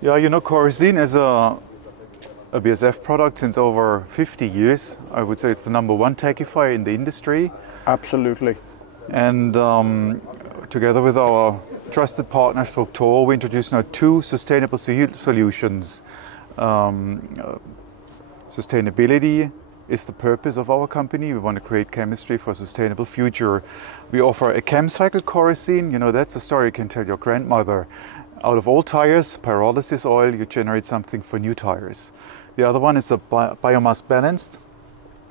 Yeah, you know, kerosene is a BASF product since over 50 years. I would say it's the #1 tachifier in the industry. Absolutely. And together with our trusted partner Struktol, we introduced now 2 sustainable solutions. Sustainability is the purpose of our company. We want to create chemistry for a sustainable future. We offer a chem cycle kerosene. You know, that's a story you can tell your grandmother. Out of old tires, pyrolysis oil, you generate something for new tires. The other one is a biomass balanced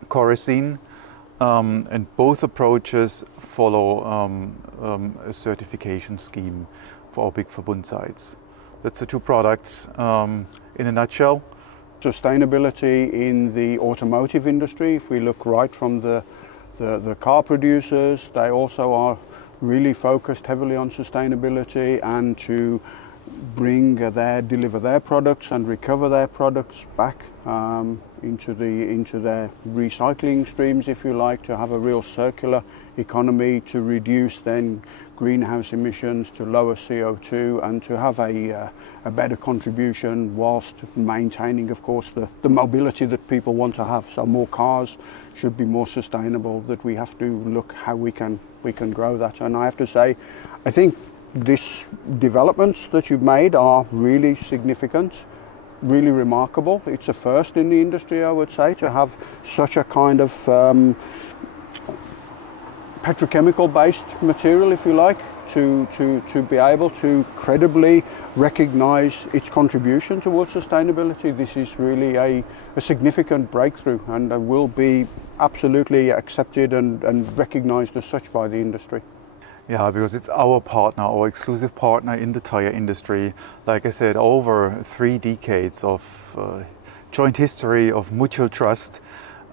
kerosene, and both approaches follow a certification scheme for our big Verbund sites. That's the 2 products in a nutshell. Sustainability in the automotive industry, if we look right from the car producers, they also are really focused heavily on sustainability and to deliver their products and recover their products back into their recycling streams, if you like, to have a real circular economy, to reduce then greenhouse emissions, to lower CO2, and to have a better contribution whilst maintaining, of course, the mobility that people want to have. So more cars should be more sustainable, that we have to look how we can grow that. And I have to say, I think these developments that you've made are really significant, really remarkable. It's a first in the industry, I would say, to have such a kind of petrochemical-based material, if you like, to be able to credibly recognize its contribution towards sustainability. This is really a significant breakthrough and will be absolutely accepted and recognized as such by the industry. Yeah, because it's our partner, our exclusive partner in the tire industry. Like I said, over 3 decades of joint history of mutual trust.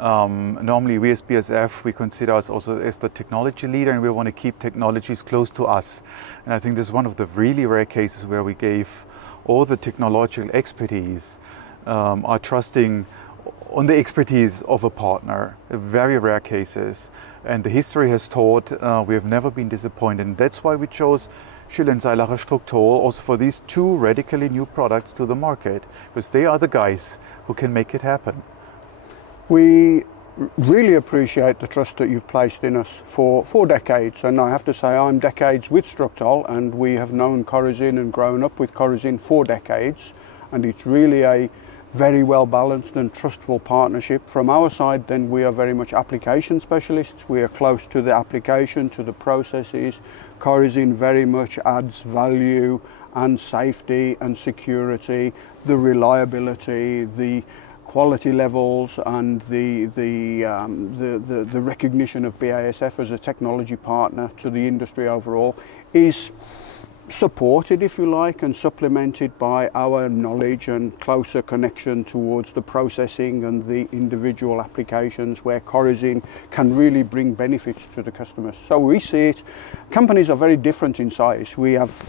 Normally we as BASF, we consider us also as the technology leader, and we want to keep technologies close to us. And I think this is one of the really rare cases where we gave all the technological expertise, are trusting on the expertise of a partner, very rare cases. And the history has taught we have never been disappointed. And that's why we chose Schill Seilacher Struktol also for these 2 radically new products to the market, because they are the guys who can make it happen. We really appreciate the trust that you've placed in us for 4 decades, and I have to say I'm decades with Struktol, and we have known kerosene and grown up with kerosene for decades, and it's really a very well balanced and trustful partnership. From our side then, we are very much application specialists. We are close to the application, to the processes. Kerosene very much adds value and safety and security, the reliability, the quality levels, and the recognition of BASF as a technology partner to the industry overall is supported, if you like, and supplemented by our knowledge and closer connection towards the processing and the individual applications where kerosene can really bring benefits to the customers. So we see it, companies are very different in size. We have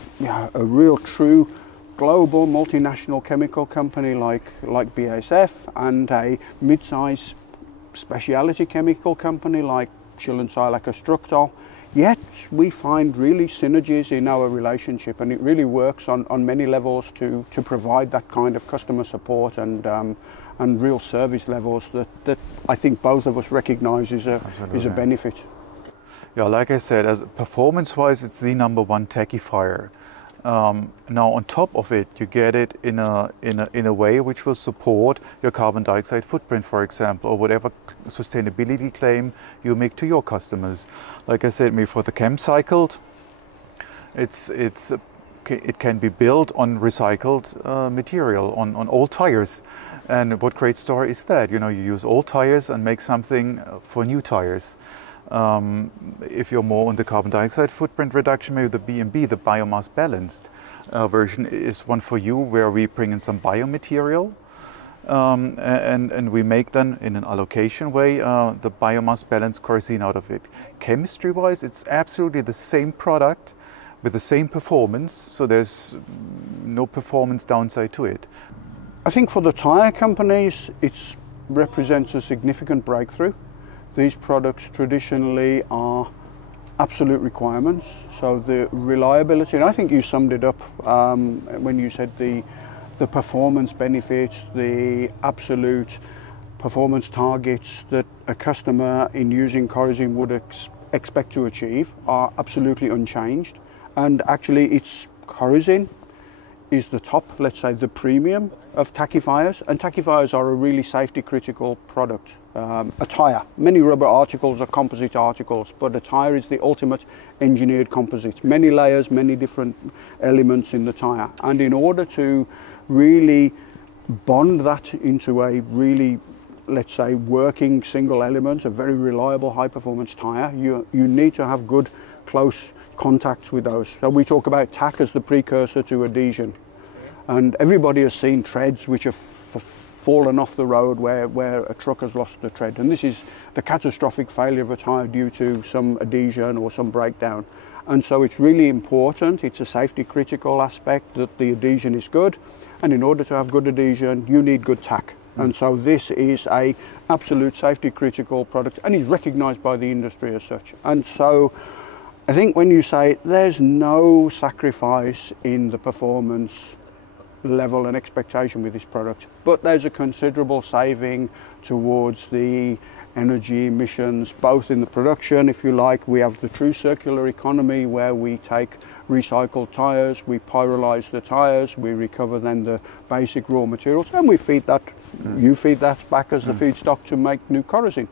a real true global multinational chemical company like BASF, and a mid-size specialty chemical company like Schill Seilacher Struktol. Yet we find really synergies in our relationship, and it really works on many levels to provide that kind of customer support and real service levels that I think both of us recognize is a benefit. Yeah, like I said, as performance-wise, it's the #1 tachifier. Now on top of it, you get it in a way which will support your carbon dioxide footprint, for example, or whatever sustainability claim you make to your customers. Like I said, maybe for the chem cycled, it can be built on recycled material, on old tires. And what great story is that? You know, you use old tires and make something for new tires. If you're more on the carbon dioxide footprint reduction, maybe the BMB, the biomass balanced version, is one for you, where we bring in some biomaterial and we make then in an allocation way the biomass balanced kerosene out of it. Chemistry wise, it's absolutely the same product with the same performance, so there's no performance downside to it. I think for the tire companies it represents a significant breakthrough. These products traditionally are absolute requirements. So the reliability, and I think you summed it up when you said the performance benefits, the absolute performance targets that a customer in using Corozin would expect to achieve are absolutely unchanged. And actually it's Corozin is the top, let's say the premium of tackifiers, and tackifiers are a really safety critical product. A tyre, many rubber articles are composite articles, but a tyre is the ultimate engineered composite. Many layers, many different elements in the tyre, and in order to really bond that into a really, let's say, working single element, a very reliable high performance tyre, you need to have good close contacts with those. So we talk about tack as the precursor to adhesion, and everybody has seen treads which have fallen off the road where a truck has lost the tread, and this is the catastrophic failure of a tyre due to some adhesion or some breakdown. And so it's really important, it's a safety critical aspect that the adhesion is good, and in order to have good adhesion you need good tack. And so this is a absolute safety critical product and is recognised by the industry as such. And so I think when you say there's no sacrifice in the performance level and expectation with this product, but there's a considerable saving towards the energy emissions, both in the production, if you like. We have the true circular economy where we take recycled tyres, we pyrolyse the tyres, we recover then the basic raw materials, and we feed that, you feed that back as the feedstock to make new Corozin.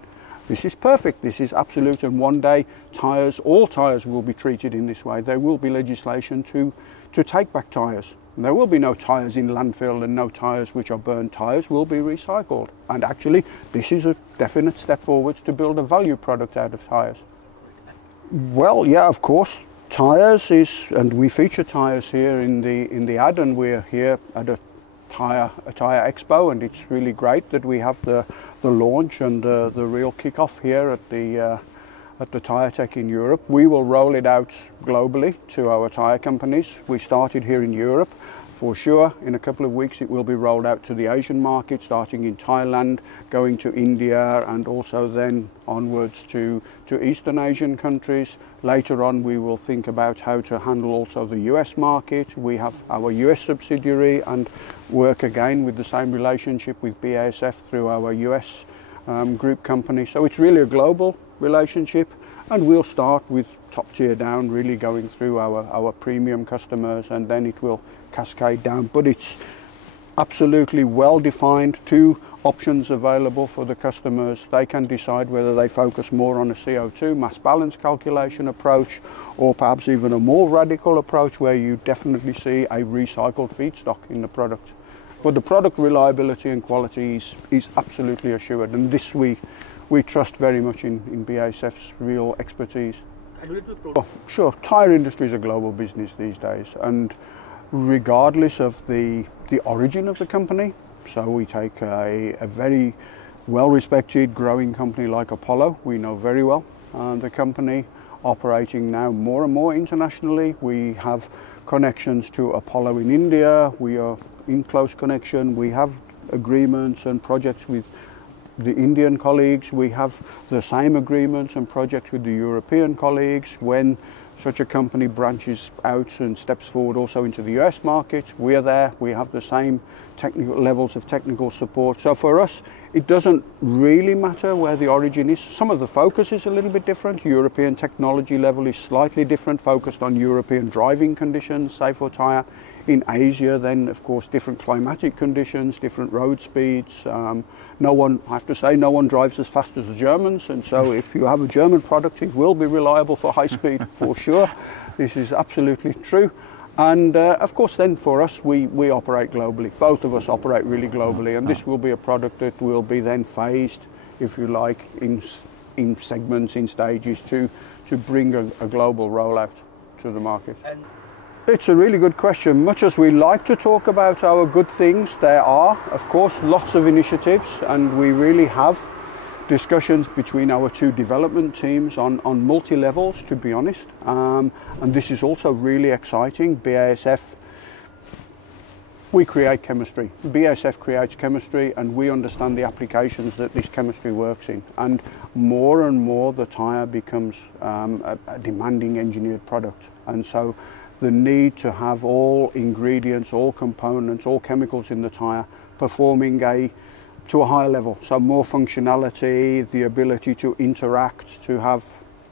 This is perfect, this is absolute, and one day tyres, all tyres will be treated in this way. There will be legislation to take back tyres. There will be no tyres in landfill, and no tyres which are burnt tyres will be recycled. And actually, this is a definite step forwards to build a value product out of tyres. Well, yeah, of course, tyres is, and we feature tyres here in the ad, and we're here at a Tire Expo, and it's really great that we have the launch and the real kick-off here at the Tire Tech in Europe. We will roll it out globally to our tyre companies. We started here in Europe. For sure, in a couple of weeks it will be rolled out to the Asian market, starting in Thailand, going to India, and also then onwards to Eastern Asian countries. Later on we will think about how to handle also the US market. We have our US subsidiary and work again with the same relationship with BASF through our US group company. So it's really a global relationship, and we'll start with top tier down, really going through our premium customers, and then it will cascade down. But it's absolutely well defined, two options available for the customers. They can decide whether they focus more on a CO2 mass balance calculation approach, or perhaps even a more radical approach where you definitely see a recycled feedstock in the product. But the product reliability and quality is absolutely assured, and this we trust very much in BASF's real expertise. Oh, sure, tyre industry is a global business these days, and regardless of the origin of the company, so we take a very well-respected growing company like Apollo, we know very well the company, operating now more and more internationally. We have connections to Apollo in India, we are in close connection, we have agreements and projects with the Indian colleagues, we have the same agreements and projects with the European colleagues. When such a company branches out and steps forward also into the US market, we are there, we have the same technical levels of technical support. So for us, it doesn't really matter where the origin is. Some of the focus is a little bit different. European technology level is slightly different, focused on European driving conditions, say for tyre. In Asia, then of course different climatic conditions, different road speeds. No one, I have to say, no one drives as fast as the Germans, and so if you have a German product, it will be reliable for high speed for sure. This is absolutely true. And of course then for us, we operate globally. Both of us operate really globally, and this will be a product that will be then phased, if you like, in segments, in stages to bring a global rollout to the market. It's a really good question. Much as we like to talk about our good things, there are, of course, lots of initiatives, and we really have discussions between our two development teams on multi-levels, to be honest. And this is also really exciting. BASF, We create chemistry. BASF creates chemistry, and we understand the applications that this chemistry works in. And more the tyre becomes a demanding engineered product. And so the need to have all ingredients, all components, all chemicals in the tyre performing to a higher level. So more functionality, the ability to interact, to have,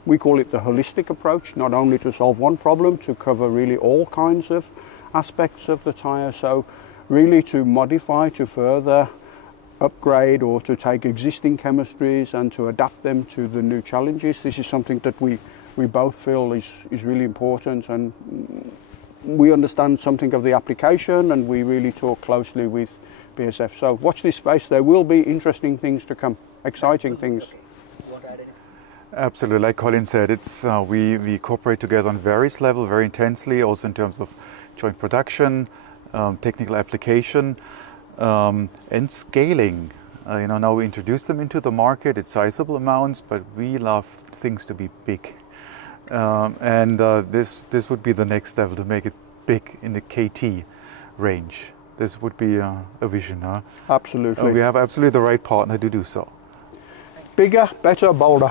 we call it the holistic approach, not only to solve one problem, to cover really all kinds of aspects of the tyre. So really to modify, to further upgrade, or to take existing chemistries and to adapt them to the new challenges. This is something that we both feel is really important, and we understand something of the application, and we really talk closely with BASF. So watch this space. There will be interesting things to come, exciting things. Absolutely, like Colin said, it's we cooperate together on various levels, very intensely, also in terms of joint production, technical application, and scaling. Now we introduce them into the market. It's sizable amounts, but we love things to be big, and this would be the next level, to make it big in the KT range. This would be a vision, huh? Absolutely. We have absolutely the right partner to do so. Bigger, better, bolder.